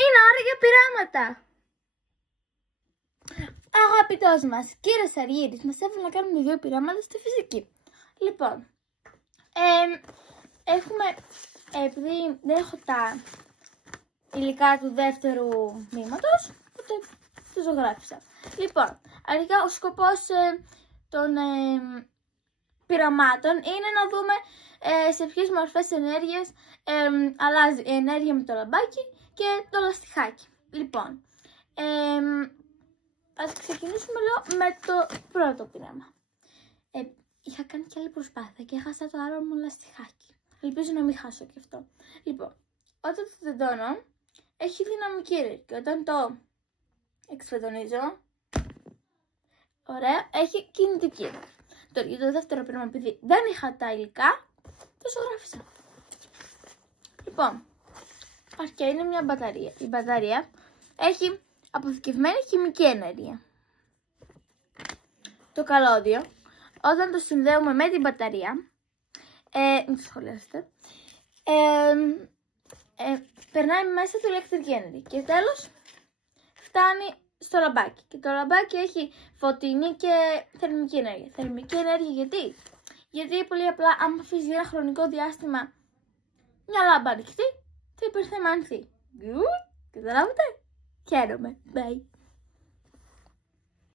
Είναι ώρα για πειράματα. Αγαπητός μας κύριος Αργύρης μας έβαλε να κάνουμε 2 πειράματα στη φυσική. Λοιπόν, επειδή δεν έχω τα υλικά του δεύτερου μήματος, οπότε το ζωγράφισα. Λοιπόν, αρχικά ο σκοπός των πειραμάτων είναι να δούμε σε ποιες μορφές ενέργειας αλλάζει η ενέργεια με το λαμπάκι και το λαστιχάκι. Λοιπόν, ας ξεκινήσουμε λίγο με το πρώτο πείραμα. Είχα κάνει και άλλη προσπάθεια και έχασα το άλλο μου λαστιχάκι. Ελπίζω να μην χάσω και αυτό. Λοιπόν, όταν το τεντώνω, έχει δυναμική ενέργεια και όταν το εξφεδονίζω, ωραία, έχει κινητική ενέργεια. Τώρα για το δεύτερο πείραμα, επειδή δεν είχα τα υλικά, το ζωγράφισα. Λοιπόν, αρχικά είναι μια μπαταρία. Η μπαταρία έχει αποθηκευμένη χημική ενέργεια. Το καλώδιο, όταν το συνδέουμε με την μπαταρία, μην το σχολιάσετε, περνάει μέσα του ηλεκτρική ενέργεια και τέλος φτάνει στο λαμπάκι. Και το λαμπάκι έχει φωτεινή και θερμική ενέργεια. Θερμική ενέργεια γιατί πολύ απλά άμα αφήσει ένα χρονικό διάστημα μια λάμπα ανοιχτή, θα υπερθερμανθεί. Καταλάβατε? Χαίρομαι. Bye.